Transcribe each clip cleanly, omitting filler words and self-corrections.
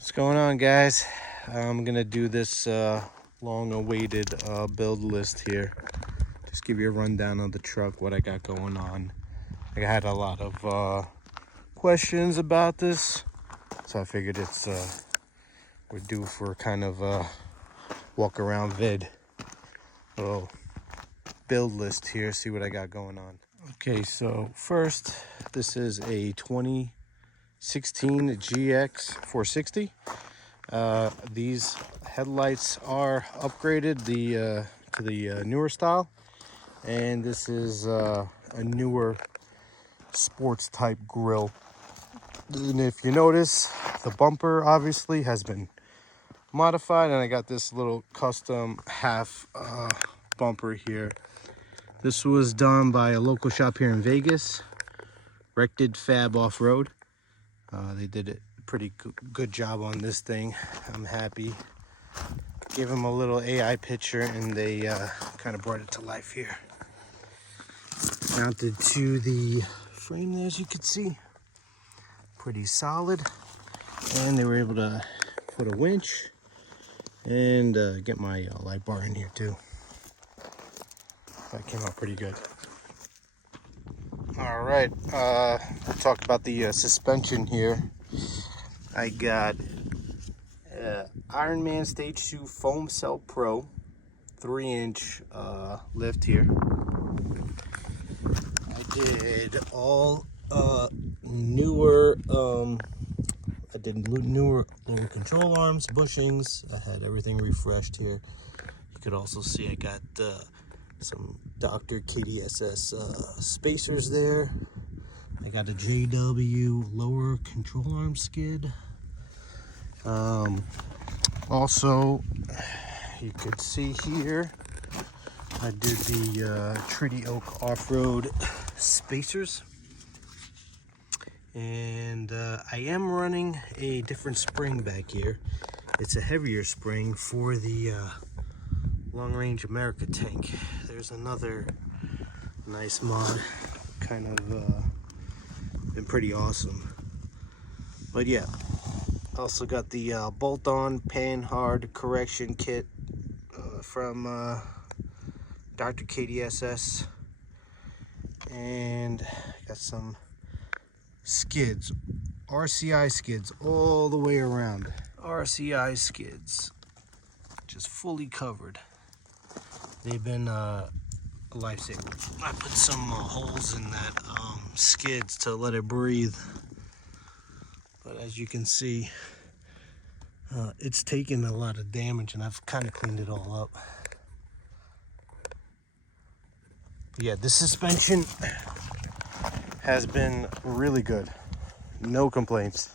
What's going on, guys? I'm gonna do this long-awaited build list here. Just give you a rundown of the truck, what I got going on. I had a lot of questions about this, so I figured it's we're due for kind of a walk around vid, little build list here. See what I got going on. Okay, so first, this is a 2016 GX460. These headlights are upgraded to the newer style, and this is a newer sports type grille. And if you notice, the bumper obviously has been modified, and I got this little custom half bumper here. This was done by a local shop here in Vegas, Rected Fab Offroad. They did a pretty good job on this thing. I'm happy. Gave them a little AI picture, and they kind of brought it to life here. Mounted to the frame there, as you can see. Pretty solid. And they were able to put a winch and get my light bar in here too. That came out pretty good. All right, we'll talk about the suspension here. I got Ironman Stage 2 Foam Cell Pro 3-inch lift here. I did all newer newer little control arms, bushings. I had everything refreshed here. You could also see I got some Dr. KDSS spacers there. I got a JW lower control arm skid. Also, you could see here, I did the Treaty Oak off-road spacers. And I am running a different spring back here. It's a heavier spring for the Long Range America tank. There's another nice mod, kind of been pretty awesome. But yeah, also got the bolt-on pan hard correction kit from Dr. KDSS, and got some skids, RCI skids all the way around. RCI skids, just fully covered. They've been a lifesaver. I put some holes in that skids to let it breathe. But as you can see, it's taken a lot of damage, and I've kind of cleaned it all up. But yeah, this suspension has been really good. No complaints.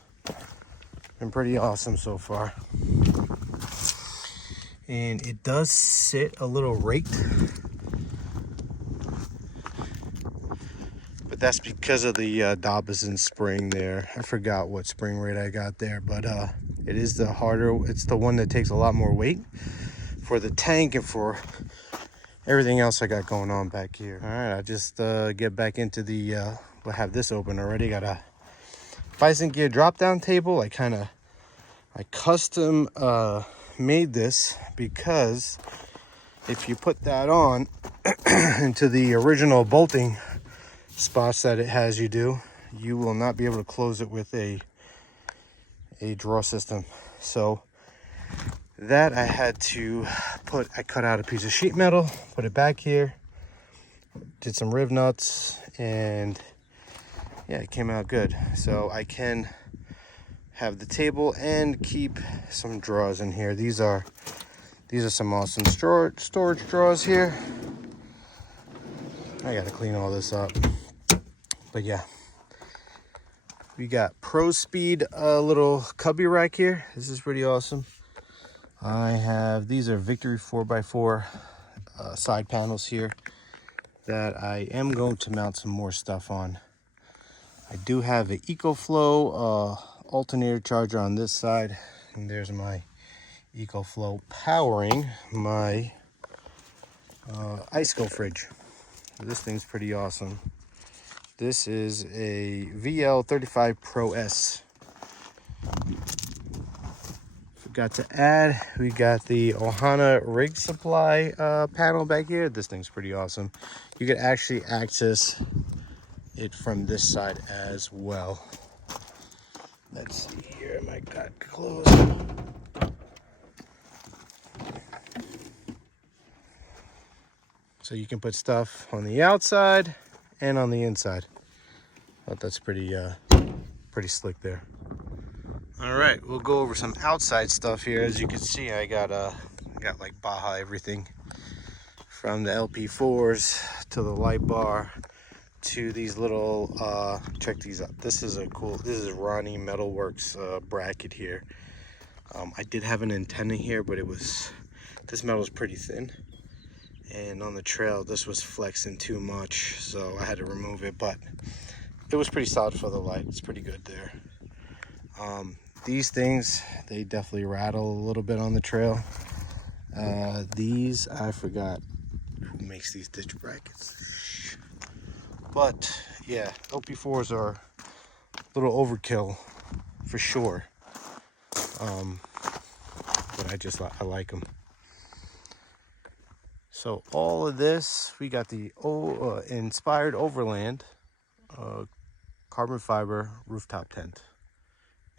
Been pretty awesome so far. And it does sit a little raked, but that's because of the Dobinsons spring there. I forgot what spring rate I got there, but it is the harder, it's the one that takes a lot more weight for the tank and for everything else I got going on back here. All right, I just get back into the we'll have this open already. Got a Bison gear drop down table. I custom made this because if you put that on into the original bolting spots that it has you do, you will not be able to close it with a draw system. So that I had to I cut out a piece of sheet metal, put it back here, did some riv nuts, and yeah, it came out good. So I can have the table and keep some drawers in here. These are some awesome storage drawers here. I gotta clean all this up. But yeah, we got Prospeed little cubby rack here. This is pretty awesome. These are Victory 4x4 side panels here that I am going to mount some more stuff on. I do have an EcoFlow alternator charger on this side, and there's my EcoFlow powering my ice-go fridge. This thing's pretty awesome. This is a VL35 Pro S. got to add, we got the Ohana rig supply panel back here. This thing's pretty awesome. You can actually access it from this side as well. Let's see here, I got closed. So you can put stuff on the outside and on the inside. I thought that's pretty slick there. All right, we'll go over some outside stuff here. As you can see, I got like Baja everything, from the LP4s to the light bar to these little check these out. This is Ronnie Metalworks bracket here. I did have an antenna here, but this metal is pretty thin, and on the trail this was flexing too much, so I had to remove it, but it was pretty solid for the light. It's pretty good there. These things, they definitely rattle a little bit on the trail. These, I forgot who makes these ditch brackets, but yeah, LP4s are a little overkill for sure, but I like them. So all of this, we got the inspired Overland carbon fiber rooftop tent,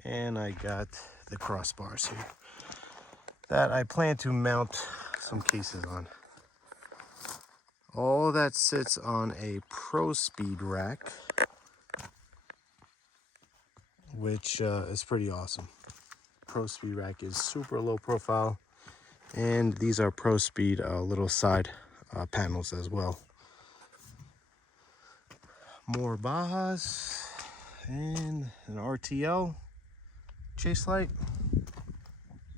and I got the crossbars here that I plan to mount some cases on. All that sits on a Prospeed rack, which is pretty awesome. Prospeed rack is super low profile, and these are Prospeed little side panels as well. More Bajas and an RTL chase light.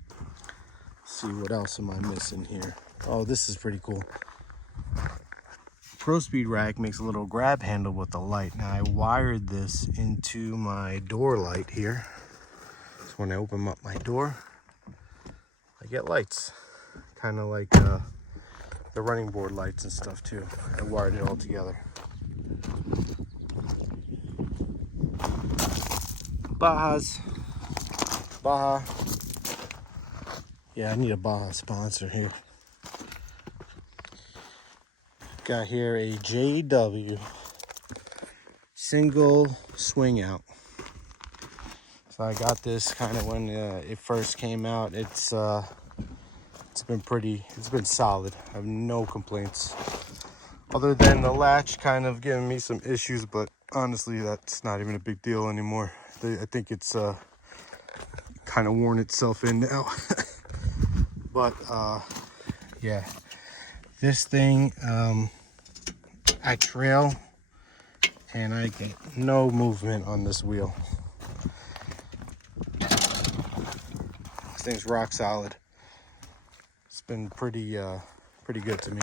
Let's see, what else am I missing here? Oh, this is pretty cool. Prospeed rack makes a little grab handle with the light. Now I wired this into my door light here. So when I open up my door, I get lights. Kind of like the running board lights and stuff too. I wired it all together. Baja. Yeah, I need a Baja sponsor here. Got here a JW single swing out. So I got this kind of when it first came out. It's been solid. I have no complaints, other than the latch kind of giving me some issues, but honestly that's not even a big deal anymore. I think it's kind of worn itself in now. But yeah, this thing, I trail and I get no movement on this wheel. This thing's rock solid. It's been pretty good to me.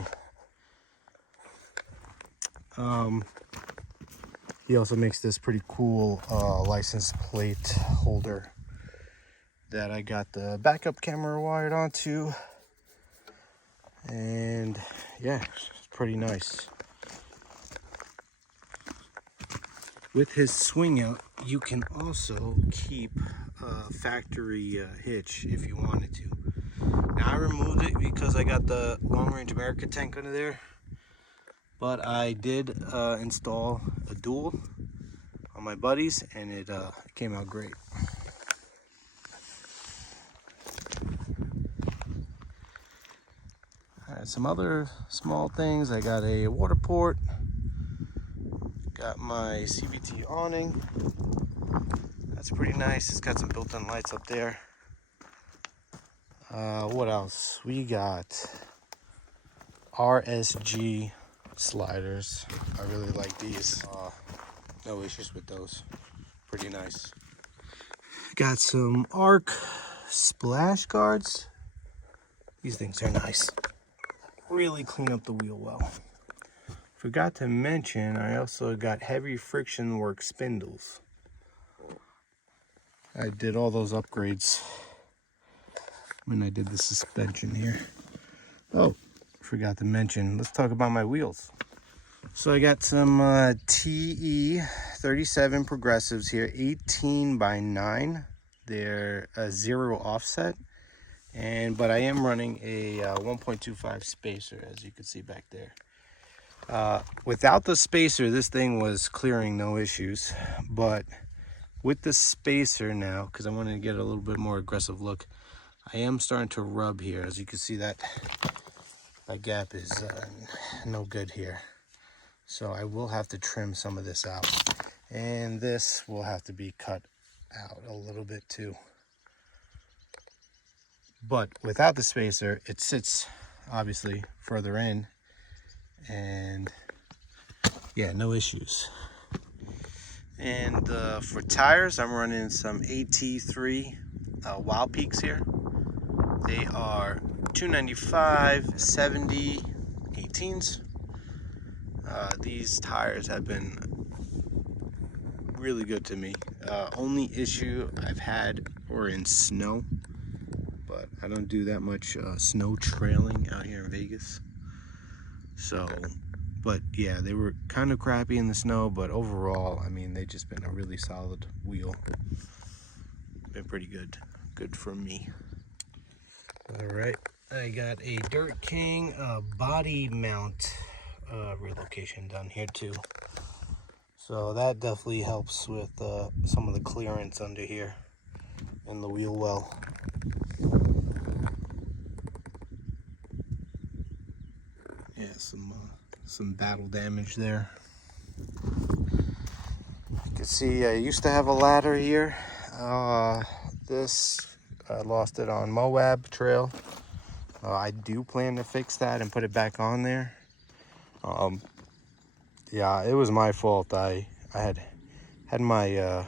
He also makes this pretty cool license plate holder that I got the backup camera wired onto, and yeah, it's pretty nice. With his swing out, you can also keep a factory hitch if you wanted to. Now I removed it because I got the Long Range America tank under there, but I did install a dual on my buddies, and it came out great. Some other small things. I got a water port, got my CVT awning. That's pretty nice. It's got some built-in lights up there. What else? We got RSG Sliders. I really like these. No issues with those. Pretty nice. Got some ARC splash guards. These things are nice. Really clean up the wheel well. Forgot to mention, I also got heavy friction work spindles. I did all those upgrades when I did the suspension here. Oh, forgot to mention, let's talk about my wheels. So I got some TE 37 progressives here, 18 by 9. They're a 0 offset. But I am running a 1.25 spacer, as you can see back there. Without the spacer, this thing was clearing no issues, but with the spacer now, because I wanted to get a little bit more aggressive look, I am starting to rub here. As you can see, that gap is no good here. So I will have to trim some of this out. And this will have to be cut out a little bit too. But without the spacer, it sits obviously further in. And yeah, no issues. And for tires, I'm running some AT3 Wild Peaks here. They are 295, 70, 18s. These tires have been really good to me. Only issue I've had were in snow, but I don't do that much snow trailing out here in Vegas. So, but yeah, they were kind of crappy in the snow, but overall, I mean, they've just been a really solid wheel. Been pretty good for me. All right, I got a Dirt King body mount relocation done here too. So that definitely helps with some of the clearance under here in the wheel well. Yeah, some battle damage there. You can see I used to have a ladder here. This I lost it on Moab Trail. I do plan to fix that and put it back on there. Yeah, it was my fault. I had my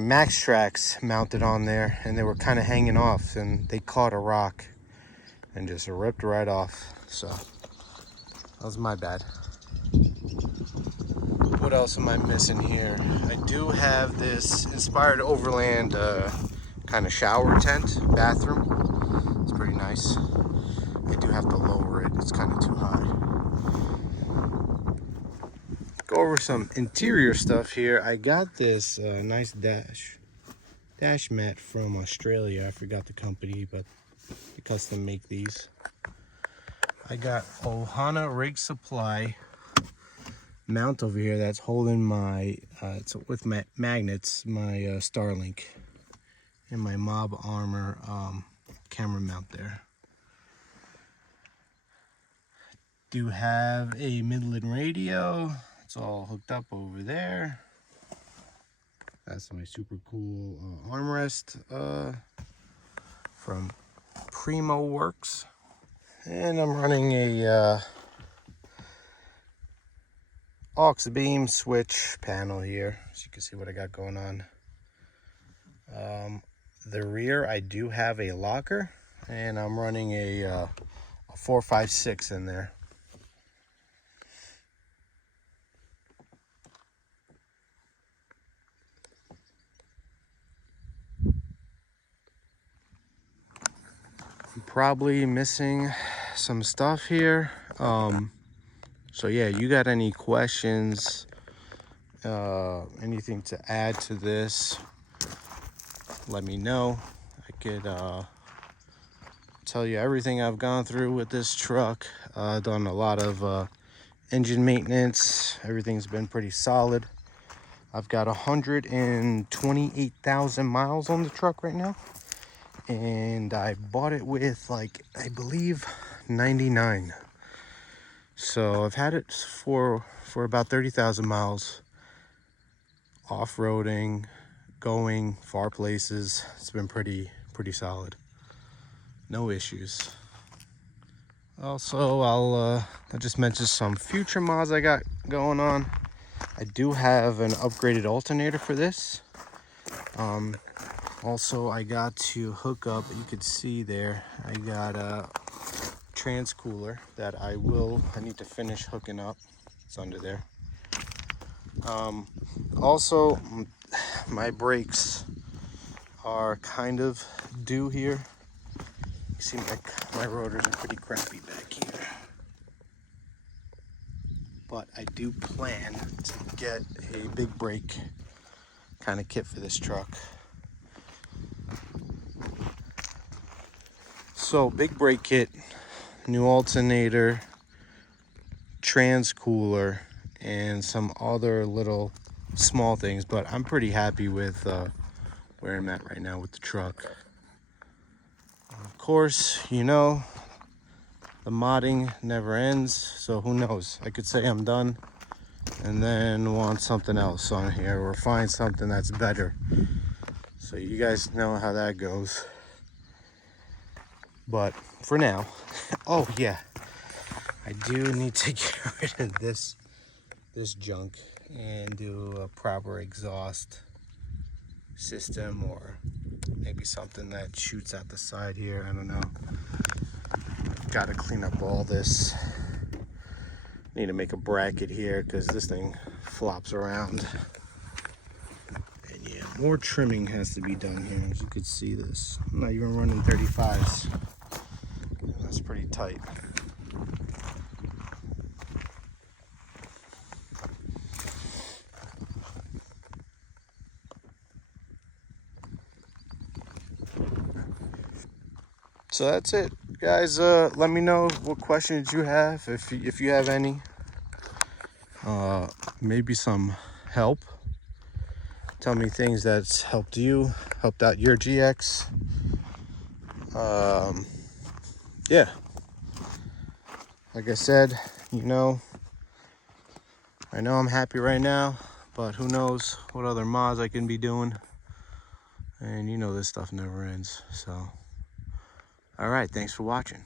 Max Tracks mounted on there, and they were kind of hanging off, and they caught a rock and just ripped right off. So that was my bad. What else am I missing here? I do have this Inspired Overland kind of shower tent bathroom. It's pretty nice. I do have to lower it. It's kind of too high. Go over some interior stuff here. I got this nice dash mat from Australia. I forgot the company, but they custom make these. I got Ohana Rig Supply mount over here that's holding my it's with my magnets, my Starlink, and my Mob Armor camera mount there. Do have a Midland radio. It's all hooked up over there. That's my super cool armrest from Primo Works. And I'm running a aux beam switch panel here, so you can see what I got going on. The rear, I do have a locker, and I'm running a 456 in there. I'm probably missing some stuff here. So yeah, you got any questions, anything to add to this, let me know. I could tell you everything I've gone through with this truck. Done a lot of engine maintenance. Everything's been pretty solid. I've got 128,000 miles on the truck right now, and I bought it with, like, I believe 99. So I've had it for about 30,000 miles, off-roading, going far places. It's been pretty solid. No issues. Also, I'll just mention some future mods I got going on. I do have an upgraded alternator for this. Also, I got to hook up, you could see there, I got a trans cooler that I need to finish hooking up. It's under there. Also, my brakes are kind of due here. You see my rotors are pretty crappy back here. But I do plan to get a big brake kind of kit for this truck. So big brake kit, new alternator, trans cooler, and some other little small things, but I'm pretty happy with where I'm at right now with the truck. Of course, you know, the modding never ends, so who knows? I could say I'm done and then want something else on here or find something that's better. So you guys know how that goes. But for now, oh yeah, I do need to get rid of this junk and do a proper exhaust system, or maybe something that shoots out the side here. I don't know. Got to clean up all this. Need to make a bracket here because this thing flops around. And yeah, more trimming has to be done here. As you can see, this, I'm not even running 35s. That's pretty tight. So that's it, guys. Let me know what questions you have, if you have any. Maybe some help. Tell me things that's helped you, helped out your GX. Yeah, like I said, you know, I know I'm happy right now, but who knows what other mods I can be doing. And you know this stuff never ends. So, all right, thanks for watching.